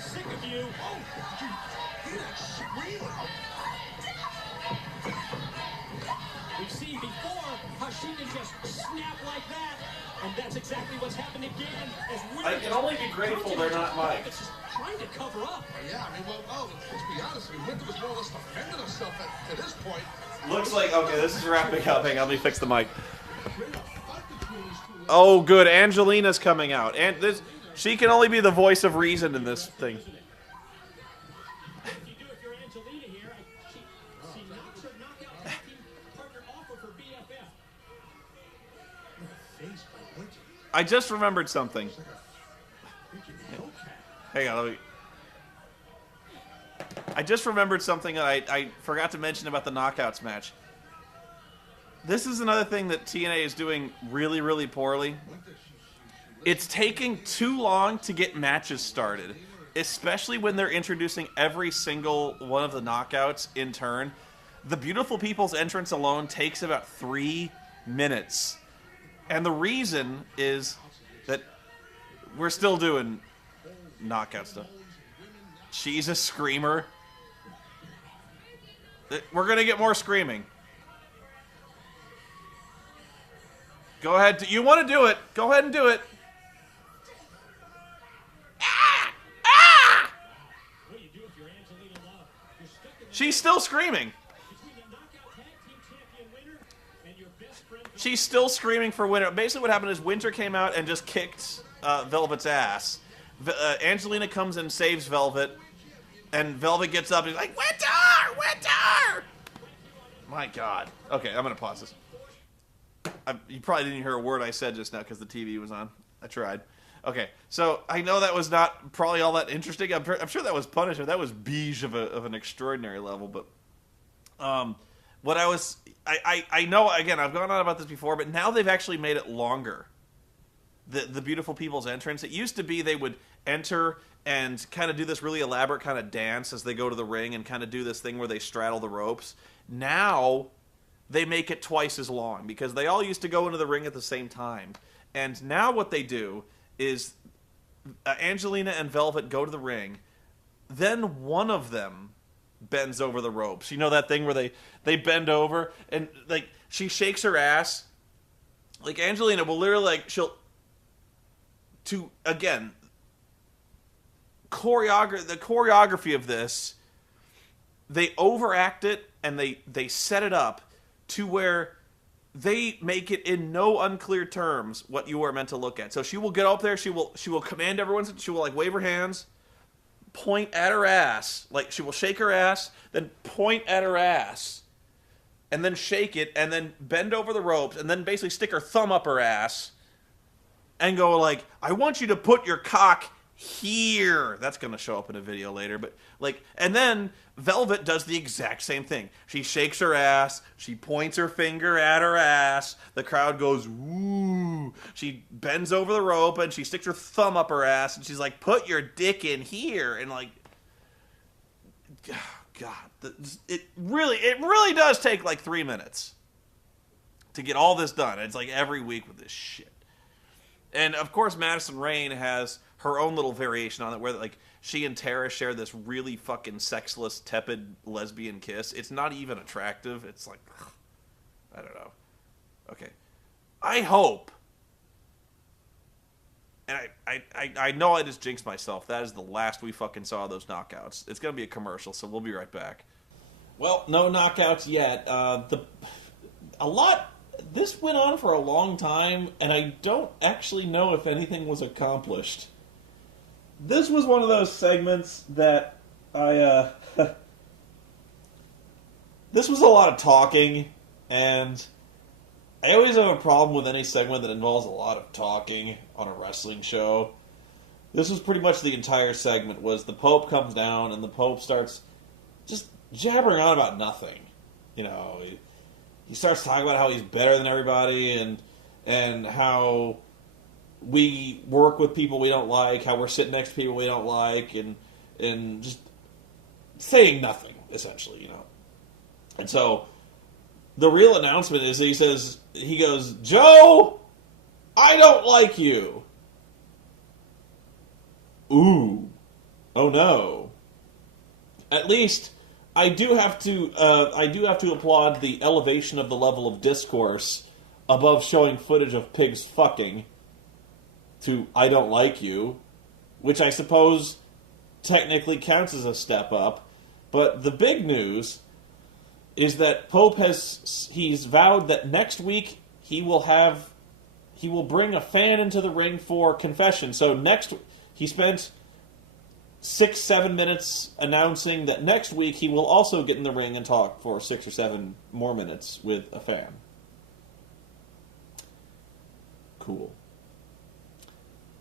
sick of you. We've seen before how she can just snap like that, and that's exactly what's happened again. As I can only be grateful they're not mic'd. It's just trying to cover up. Yeah, I mean, well, let's be honest. I mean, Winter was more or less defending herself to this point. Looks like, okay, this is wrapping up. Hang on, let me fix the mic. Oh, good. Angelina's coming out. And she can only be the voice of reason in this thing. If you're Angelina here, she knocks her knockout tag team partner off of her BFF. I just remembered something. Hang on, let me... I just remembered something that I forgot to mention about the Knockouts match. This is another thing that TNA is doing really, really poorly. It's taking too long to get matches started, especially when they're introducing every single one of the knockouts in turn. The Beautiful People's entrance alone takes about 3 minutes. And the reason is that we're still doing knockout stuff. She's a screamer. We're going to get more screaming. Go ahead. You want to do it. Go ahead and do it. What do you do if you're Angelina Love? You're stuck in She's still screaming. between the knockout tag team champion winner and your best friend. She's still screaming for Winter. Basically what happened is Winter came out and just kicked Velvet's ass. Angelina comes and saves Velvet. And Velvet gets up and he's like, Winter! Winter! My God. Okay, I'm going to pause this. you probably didn't hear a word I said just now because the TV was on. I tried. Okay, so I know that was not probably all that interesting. I'm sure that was Punisher. That was beige of an extraordinary level. But what I know, again, I've gone on about this before, but now they've actually made it longer. The Beautiful People's entrance. It used to be they would enter and kind of do this really elaborate kind of dance as they go to the ring and kind of do this thing where they straddle the ropes. Now they make it twice as long because they all used to go into the ring at the same time. And now what they do is Angelina and Velvet go to the ring, then one of them bends over the ropes. You know that thing where they bend over and like she shakes her ass. Like Angelina will literally the choreography of this, they overact it and they set it up to where they make it in no unclear terms what you are meant to look at. So she will get up there, she will command everyone, she will like wave her hands, point at her ass, like she will shake her ass, then point at her ass, and then shake it, and then bend over the ropes, and then basically stick her thumb up her ass, and go like, I want you to put your cock here. That's going to show up in a video later, but like, and then Velvet does the exact same thing. She shakes her ass, she points her finger at her ass, the crowd goes, woo. She bends over the rope and she sticks her thumb up her ass and she's like, put your dick in here. And like, God, it really does take like 3 minutes to get all this done. It's like every week with this shit. And of course Madison Rayne has her own little variation on it where like she and Tara share this really fucking sexless, tepid lesbian kiss. It's not even attractive. It's like, ugh, I don't know. Okay. I hope, and I know I just jinxed myself, that is the last we fucking saw of those knockouts. It's going to be a commercial, so we'll be right back. Well, no knockouts yet. This went on for a long time, and I don't actually know if anything was accomplished. This was one of those segments that this was a lot of talking, and I always have a problem with any segment that involves a lot of talking on a wrestling show. This was pretty much the entire segment, was the Pope comes down, and the Pope starts just jabbering on about nothing. You know, he starts talking about how he's better than everybody, and how we work with people we don't like, how we're sitting next to people we don't like, and just saying nothing, essentially, you know. And so the real announcement is he goes, Joe, I don't like you. Ooh. Oh no. At least I do have to applaud the elevation of the level of discourse above showing footage of pigs fucking to I don't like you, which I suppose technically counts as a step up. But the big news is that Pope he's vowed that next week he will bring a fan into the ring for confession. So he spent 6-7 minutes announcing that next week he will also get in the ring and talk for 6 or 7 more minutes with a fan. Cool.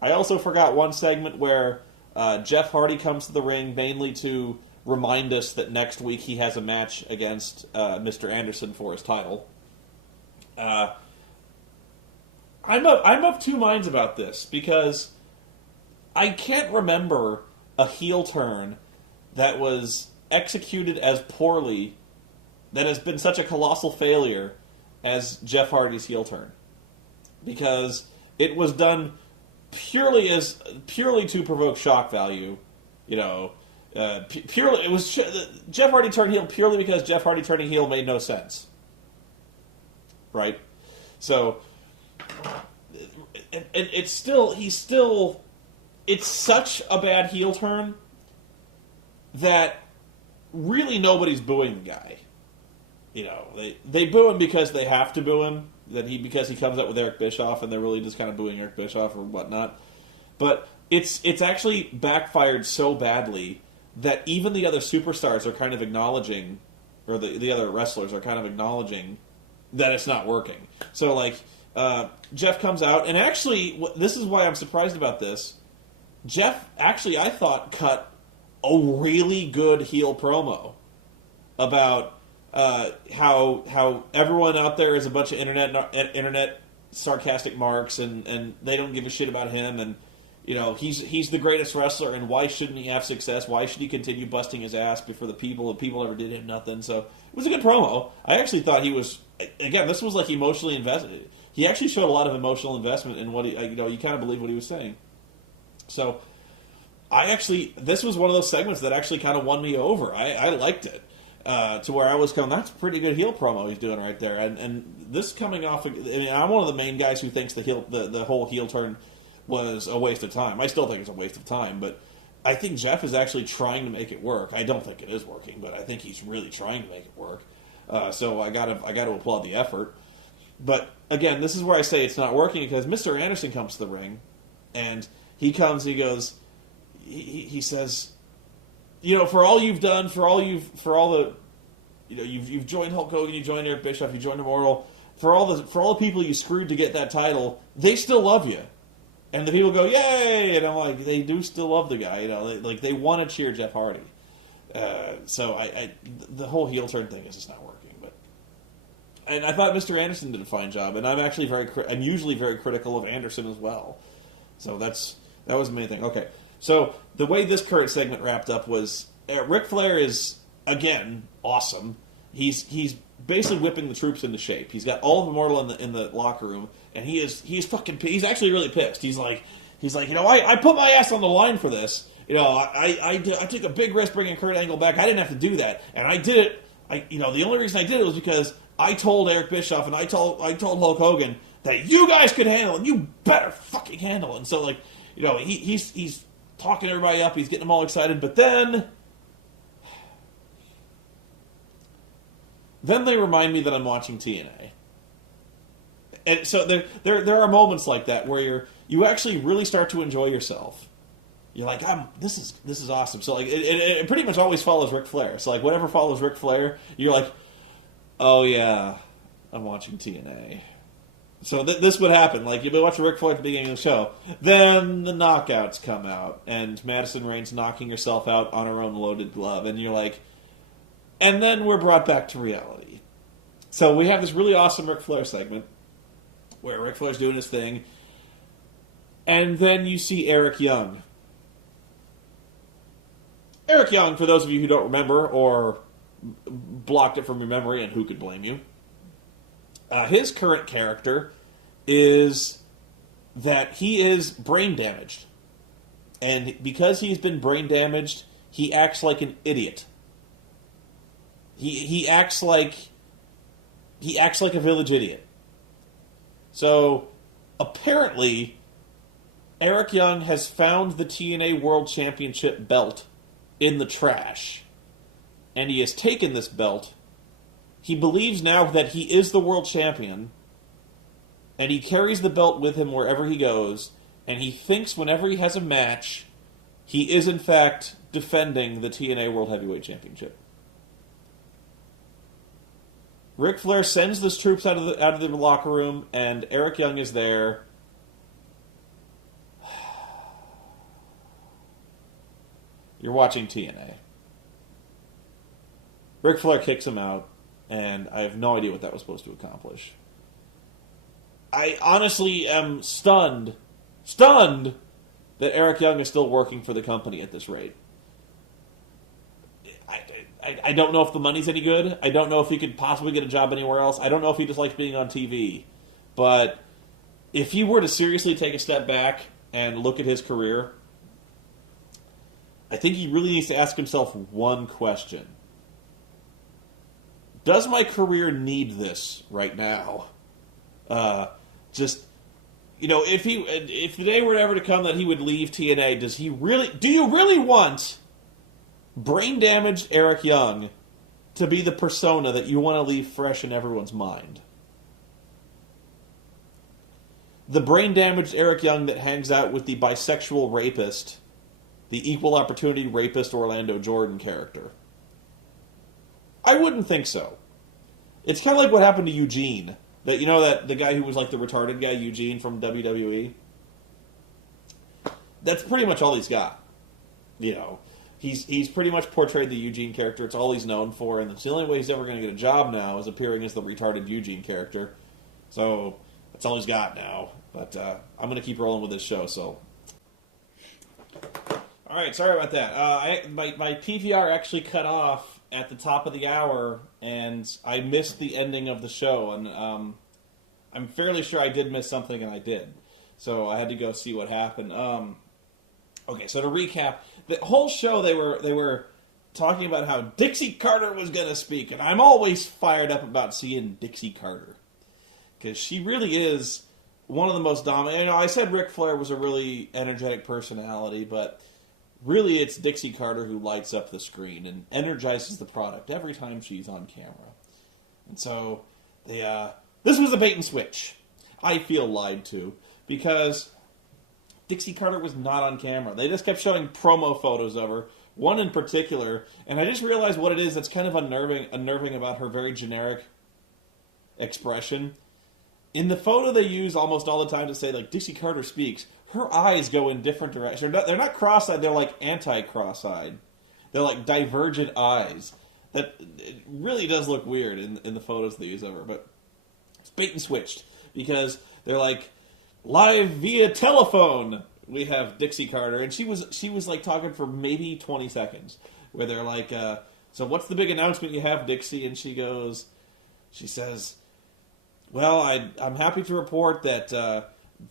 I also forgot one segment where Jeff Hardy comes to the ring mainly to remind us that next week he has a match against Mr. Anderson for his title. I'm of two minds about this because I can't remember a heel turn that was executed as poorly, that has been such a colossal failure as Jeff Hardy's heel turn, because it was done purely to provoke shock value, you know. Purely, it was Jeff Hardy turned heel purely because Jeff Hardy turning heel made no sense, right? So, and it's such a bad heel turn that really nobody's booing the guy. You know, they boo him because they have to boo him. Because he comes up with Eric Bischoff, and they're really just kind of booing Eric Bischoff or whatnot. But it's actually backfired so badly that even the other superstars are kind of acknowledging, or the other wrestlers are kind of acknowledging that it's not working. So, like, Jeff comes out, and actually, this is why I'm surprised about this. Jeff, actually, I thought, cut a really good heel promo about how everyone out there is a bunch of internet sarcastic marks, and they don't give a shit about him, and he's the greatest wrestler, and why shouldn't he have success? Why should he continue busting his ass before the people never did him nothing? So it was a good promo. I actually thought he was, again, this was like emotionally invested. He actually showed a lot of emotional investment in what he, you kind of believe what he was saying. So this was one of those segments that actually kind of won me over. I liked it. To where I was going, that's a pretty good heel promo he's doing right there. And this coming off, I'm one of the main guys who thinks the whole heel turn was a waste of time. I still think it's a waste of time, but I think Jeff is actually trying to make it work. I don't think it is working, but I think he's really trying to make it work. So I got to applaud the effort. But again, this is where I say it's not working, because Mr. Anderson comes to the ring, and he comes, he goes, he says, for all you've done, you've joined Hulk Hogan, you joined Eric Bischoff, you joined Immortal, for all the people you screwed to get that title, they still love you. And the people go, yay! And I'm like, they do still love the guy, they want to cheer Jeff Hardy. So the whole heel turn thing is just not working. And I thought Mr. Anderson did a fine job, and I'm actually I'm usually very critical of Anderson as well. So that was the main thing. Okay, so the way this current segment wrapped up was Ric Flair is, again, awesome. He's basically whipping the troops into shape. He's got all of Immortal in the locker room, and he's actually really pissed. He's like, I put my ass on the line for this. I took a big risk bringing Kurt Angle back. I didn't have to do that, and I did it. The only reason I did it was because I told Eric Bischoff and I told Hulk Hogan that you guys could handle it. And you better fucking handle it. And so, he's talking everybody up. He's getting them all excited. But then they remind me that I'm watching TNA. And so there are moments like that where you actually really start to enjoy yourself. You're like, this is awesome. So it pretty much always follows Ric Flair. So whatever follows Ric Flair, you're like, oh yeah, I'm watching TNA. So this would happen. You've been watching Ric Flair at the beginning of the show. Then the knockouts come out, and Madison Rain's knocking herself out on her own loaded glove, and you're like, and then we're brought back to reality. So we have this really awesome Ric Flair segment where Ric Flair's doing his thing, and then you see Eric Young. Eric Young, for those of you who don't remember or blocked it from your memory, and who could blame you, his current character is that he is brain damaged. And because he's been brain damaged, he acts like an idiot. He acts like a village idiot. So, apparently, Eric Young has found the TNA World Championship belt in the trash. And he has taken this belt. He believes now that he is the world champion. And he carries the belt with him wherever he goes. And he thinks whenever he has a match, he is in fact defending the TNA World Heavyweight Championship. Ric Flair sends the troops out of the locker room, and Eric Young is there. You're watching TNA. Ric Flair kicks him out, and I have no idea what that was supposed to accomplish. I honestly am stunned that Eric Young is still working for the company at this rate. I don't know if the money's any good. I don't know if he could possibly get a job anywhere else. I don't know if he just likes being on TV. But if he were to seriously take a step back and look at his career, I think he really needs to ask himself one question. Does my career need this right now? If the day were ever to come that he would leave TNA, do you really want brain-damaged Eric Young to be the persona that you want to leave fresh in everyone's mind? The brain-damaged Eric Young that hangs out with the bisexual rapist, the equal opportunity rapist Orlando Jordan character? I wouldn't think so. It's kind of like what happened to Eugene. That you know that the guy who was like the retarded guy, Eugene from WWE. That's pretty much all he's got. You know, he's pretty much portrayed the Eugene character. It's all he's known for, and it's the only way he's ever going to get a job now is appearing as the retarded Eugene character. So that's all he's got now. But I'm going to keep rolling with this show. So, all right, sorry about that. My PVR actually cut off at the top of the hour, and I missed the ending of the show. And I'm fairly sure I did miss something, and I did. So I had to go see what happened. Okay, so to recap, the whole show they were talking about how Dixie Carter was going to speak, and I'm always fired up about seeing Dixie Carter because she really is one of the most dominant. You know, I said Ric Flair was a really energetic personality, but really it's Dixie Carter who lights up the screen and energizes the product every time she's on camera. And so this was a bait and switch. I feel lied to because Dixie Carter was not on camera. They just kept showing promo photos of her, one in particular, and I just realized what it is that's kind of unnerving about her very generic expression. In the photo they use almost all the time to say, like, Dixie Carter speaks, her eyes go in different directions. They're not cross-eyed, they're like anti-cross-eyed. They're like divergent eyes. That it really does look weird in the photos they use of her, but it's bait and switched, because they're like, live via telephone, we have Dixie Carter, and she was like talking for maybe 20 seconds, where they're like, so what's the big announcement you have, Dixie? And she says, well, I'm happy to report that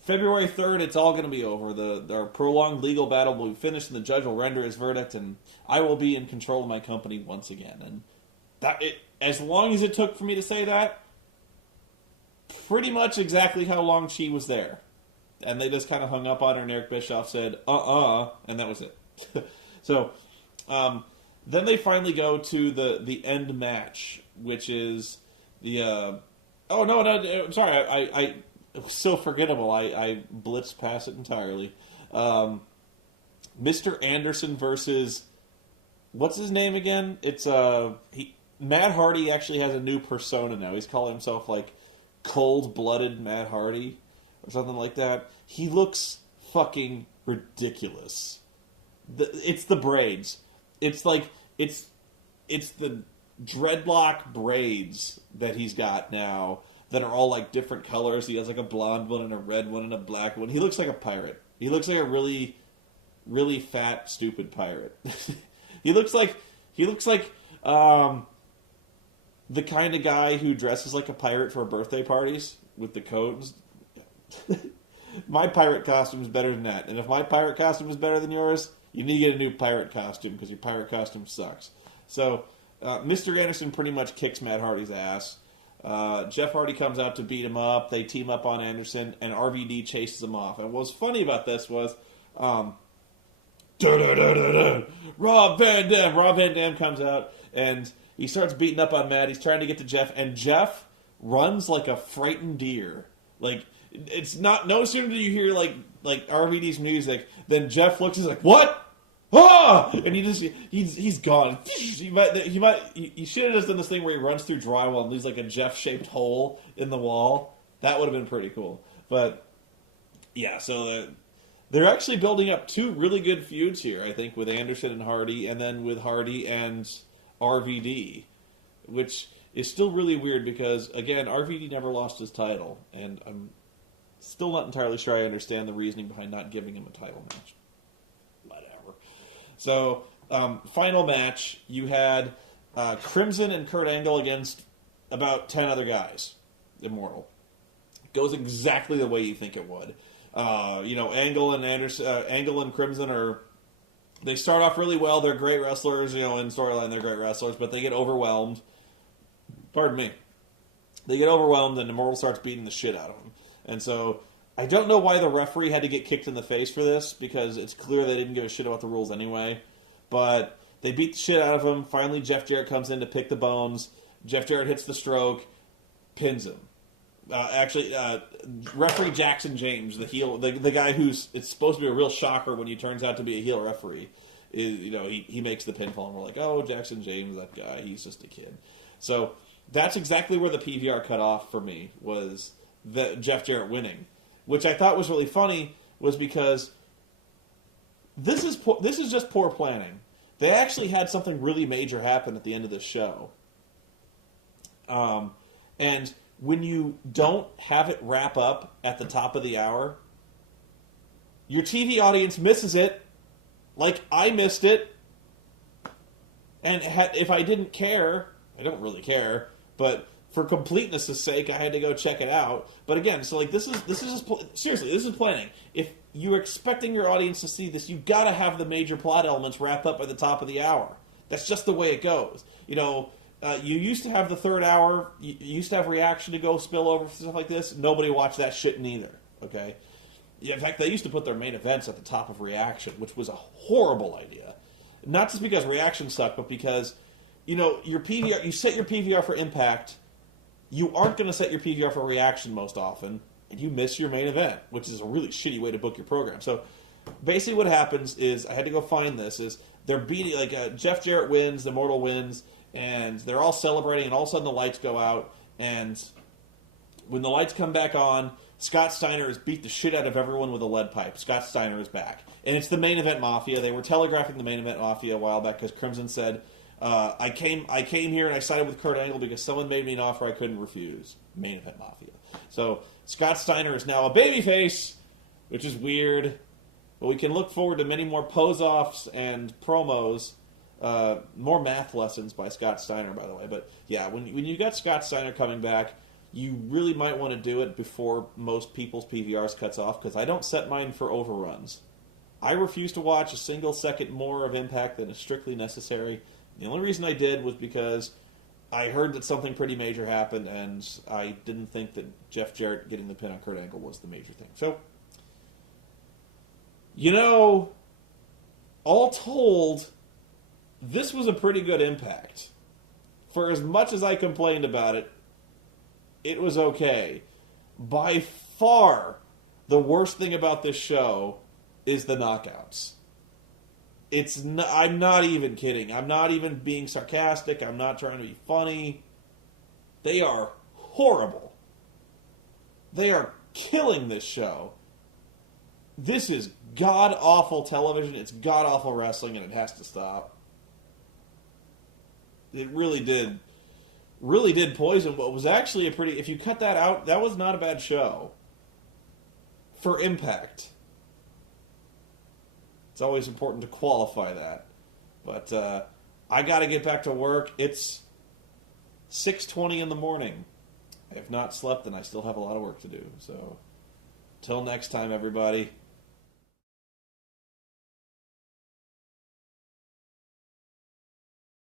February 3rd, it's all going to be over. Our prolonged legal battle will be finished, and the judge will render his verdict, and I will be in control of my company once again. And as long as it took for me to say that, pretty much exactly how long she was there. And they just kind of hung up on her, and Eric Bischoff said, and that was it. So, then they finally go to the end match, which is the, I'm sorry, I it was so forgettable, I blitzed past it entirely. Mr. Anderson versus, what's his name again? It's, Matt Hardy actually has a new persona now. He's calling himself, like, Cold-Blooded Matt Hardy, or something like that. He looks fucking ridiculous. It's the braids. It's like, it's the dreadlock braids that he's got now that are all like different colors. He has like a blonde one and a red one and a black one. He looks like a pirate. He looks like a really, really fat, stupid pirate. He looks like the kind of guy who dresses like a pirate for birthday parties with the coats. My pirate costume is better than that. And if my pirate costume is better than yours, you need to get a new pirate costume because your pirate costume sucks. So, Mr. Anderson pretty much kicks Matt Hardy's ass. Jeff Hardy comes out to beat him up. They team up on Anderson, and RVD chases him off. And what's funny about this was, Rob Van Dam comes out, and he starts beating up on Matt. He's trying to get to Jeff, and Jeff runs like a frightened deer. Like, it's not, no sooner do you hear like RVD's music, then Jeff looks, he's like, what? Ah! And he's gone. He should have just done this thing where he runs through drywall and leaves like a Jeff-shaped hole in the wall. That would have been pretty cool. But, yeah, so they're actually building up two really good feuds here, I think, with Anderson and Hardy, and then with Hardy and RVD, which is still really weird because, again, RVD never lost his title, and I'm still not entirely sure I understand the reasoning behind not giving him a title match. Whatever. So, final match, you had Crimson and Kurt Angle against about 10 other guys. Immortal. Goes exactly the way you think it would. Angle and Crimson they start off really well. They're great wrestlers, in storyline they're great wrestlers, but they get overwhelmed. Pardon me. They get overwhelmed and Immortal starts beating the shit out of them. And so, I don't know why the referee had to get kicked in the face for this, because it's clear they didn't give a shit about the rules anyway. But they beat the shit out of him. Finally, Jeff Jarrett comes in to pick the bones. Jeff Jarrett hits the stroke, pins him. Referee Jackson James, the heel, the guy it's supposed to be a real shocker when he turns out to be a heel referee, he makes the pinfall, and we're like, oh, Jackson James, that guy, he's just a kid. So, That's exactly where the PVR cut off for me, was Jeff Jarrett winning, which I thought was really funny, was because this is just poor planning. They actually had something really major happen at the end of this show. And when you don't have it wrap up at the top of the hour, your TV audience misses it, like I missed it. And if I didn't care, I don't really care, but for completeness' sake, I had to go check it out. But again, so like this is just, seriously, this is planning. If you're expecting your audience to see this, you got to have the major plot elements wrap up at the top of the hour. That's just the way it goes. You know, you used to have the third hour. You used to have reaction to go spill over stuff like this. Nobody watched that shit neither. Okay. In fact, they used to put their main events at the top of reaction, which was a horrible idea. Not just because reaction sucked, but because, you know, your PVR, you set your PVR for Impact. You aren't going to set your PVR for reaction most often, and you miss your main event, which is a really shitty way to book your program. So basically what happens is, I had to go find this, is they're beating, like, Jeff Jarrett wins, the Immortal wins, and they're all celebrating, and all of a sudden the lights go out, and when the lights come back on, Scott Steiner has beat the shit out of everyone with a lead pipe. Scott Steiner is back. And it's the Main Event Mafia. They were telegraphing the Main Event Mafia a while back because Crimson said, I came here and I sided with Kurt Angle because someone made me an offer I couldn't refuse. Main Event Mafia. So Scott Steiner is now a babyface, which is weird. But we can look forward to many more pose-offs and promos. More math lessons by Scott Steiner, by the way. But yeah, when you got Scott Steiner coming back, you really might want to do it before most people's PVRs cuts off, because I don't set mine for overruns. I refuse to watch a single second more of Impact than is strictly necessary. The only reason I did was because I heard that something pretty major happened, and I didn't think that Jeff Jarrett getting the pin on Kurt Angle was the major thing. So, you know, all told, this was a pretty good Impact. For as much as I complained about it, it was okay. By far, the worst thing about this show is the knockouts. I'm not even kidding. I'm not even being sarcastic. I'm not trying to be funny. They are horrible. They are killing this show. This is god-awful television. It's god-awful wrestling, and it has to stop. It really did poison what was actually a pretty... If you cut that out, that was not a bad show. For Impact. It's always important to qualify that. But I got to get back to work. It's 6:20 in the morning. I have not slept, and I still have a lot of work to do. So, till next time, everybody.